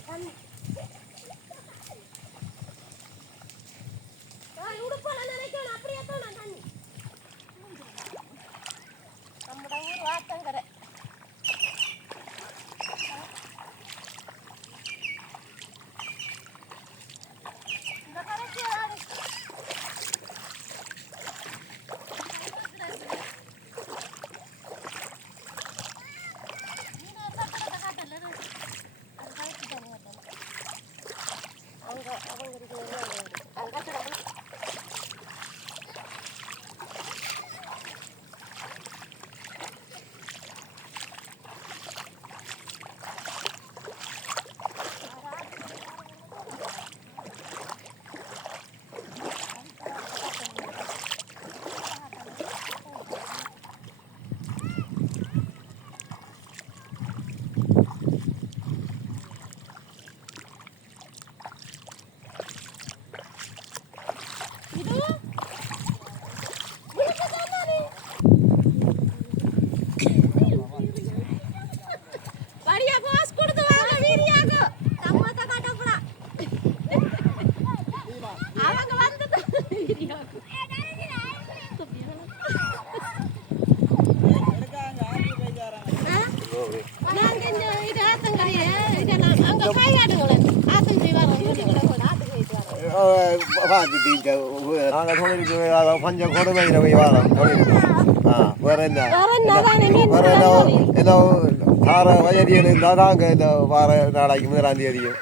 நான் உடுப்பான நினைக்கிறேன் அப்படியே தான் நான் தண்ணி. நாங்கள் சொல்லியிருக்கோம் அதான் பஞ்சம் கொடுமை இரவை வாரம் சொல்லியிருக்கோம் ஆ வேற என்ன வேற என்ன ஏதோ தார வயதிகள் இருந்தால் தாங்க இந்த வார நாளைக்கு முதலாம் தேதியும்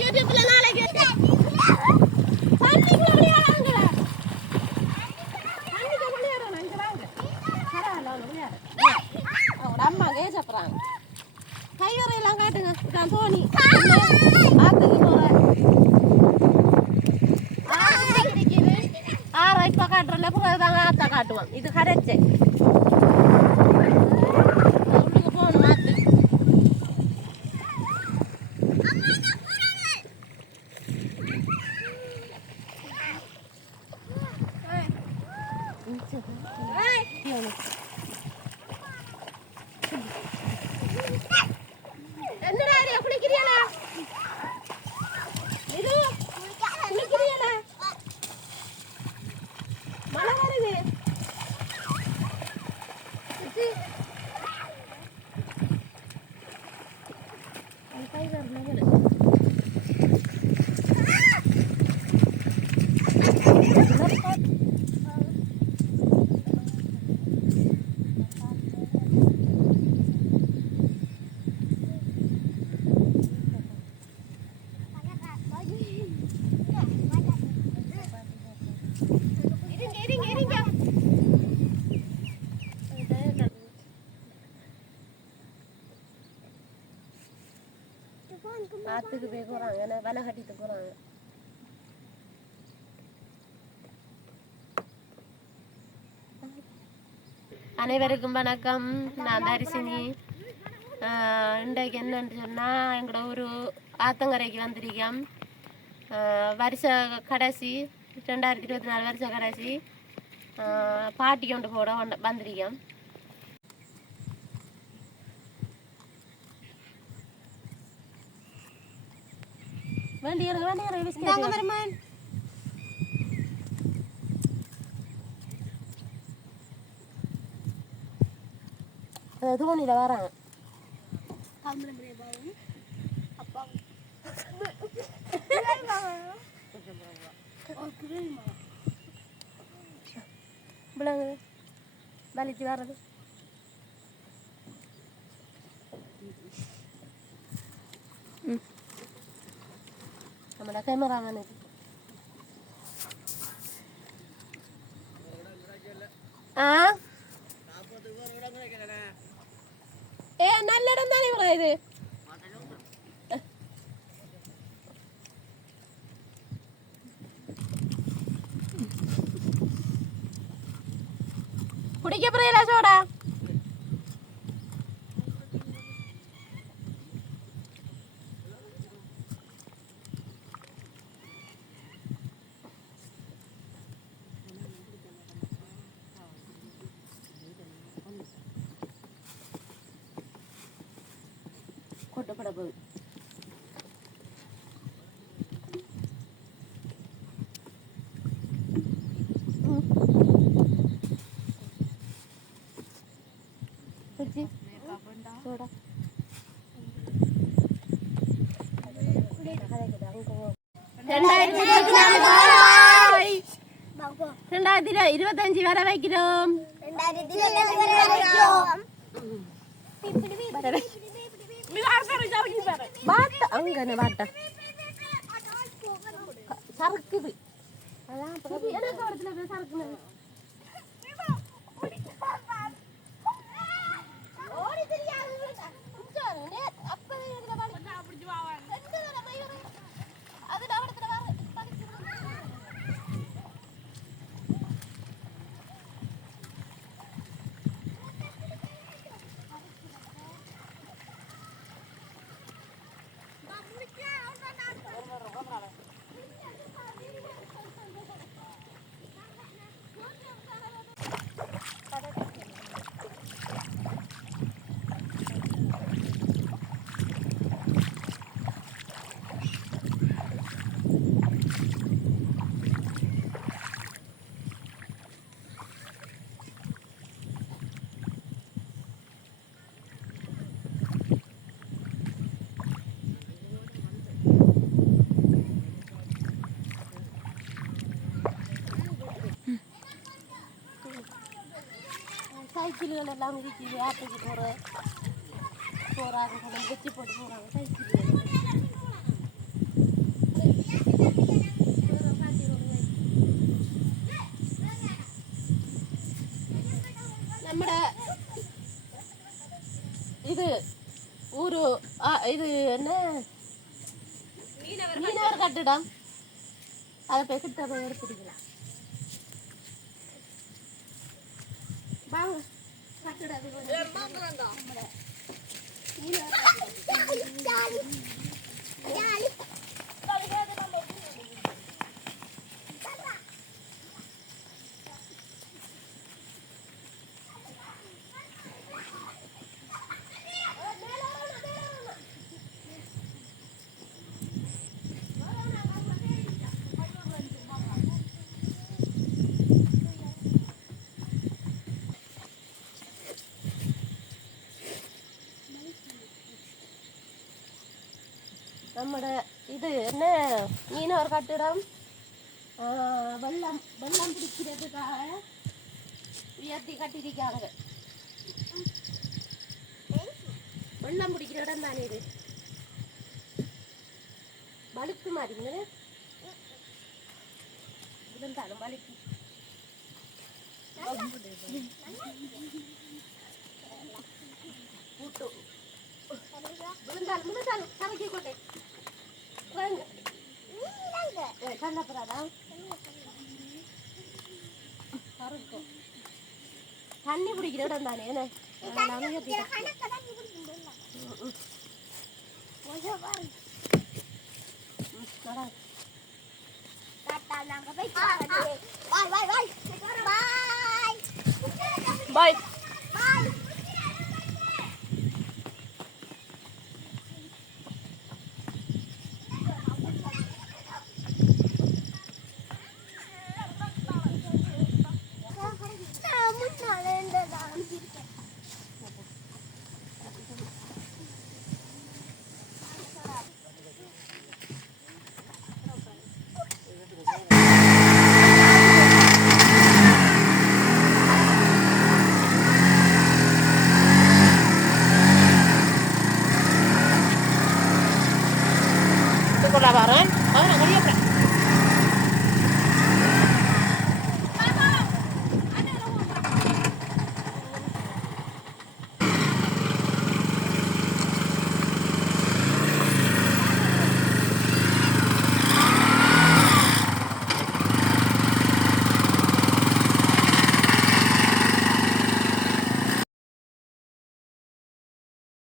யூடியூப்ல நாளைக்கு காட்டுறல இப்ப தாங்க ஆத்தா காட்டுவான் இது கரைச்சே அது கை ஆற்றுக்கு போய் போறாங்க. ஏன்னா வலை கட்டிட்டு போகிறாங்க அனைவருக்கும் வணக்கம். நான் தரிசினி. ஆஹ் இன்றைக்கு என்னன்னு சொன்னால் எங்களோட ஒரு ஆத்தங்கரைக்கு வந்திருக்கேன் ஆஹ் வருஷ கடைசி ரெண்டாயிரத்தி இருபத்தி நாலு வருஷ கடைசி ஆஹ் பாட்டி கொண்டு போட வந்த- வந்திருக்கோம் வேண்டிய வேண்டிய பிஸ்கெட் தோணியில் வராங்க விளங்கு வலிச்சு வர்றது நம்மளோட கேமராமேன் இது ஆ ஏ நல்ல இடம் தானே இவ்வளோ போகுது குச்சி சோடா. ரெண்டாயிரத்தி ரெண்டாயிரத்தி இருபத்தஞ்சு வர வைக்கிறோம். வாட்ட அங்க வாட்ட சறுக்குது. அதான் சைக்கிள்கள் எல்லாம் இருக்குது ஆட்டுக்கு போகிற போகிறாங்க கடை வெட்டி போட்டு போகிறாங்க சைக்கிள் நம்மட இது ஊரு இது என்ன? மீனவர் கட்டிடம். அதை போய் கிட்ட போய் எடுத்துக்கலாம் வாங்க. கட்டிடம் நம்மட இது என்ன? மீனவர் கட்டிடம். வெள்ளம். வெள்ளம் பிடிக்கிறதுக்காக உயர்த்தி கட்டியிருக்காங்க. வெள்ளம் பிடிக்கிற இடம் தானே இது? வழுக்கு மாதிரிங்க இருந்தாலும் வழுக்கு. கூட்டு தண்ணி பிடிக்கிற இடம் தானே என்ன அதனால உயர்த்திட்டேன். ம், ம். ம், நடா. பாய்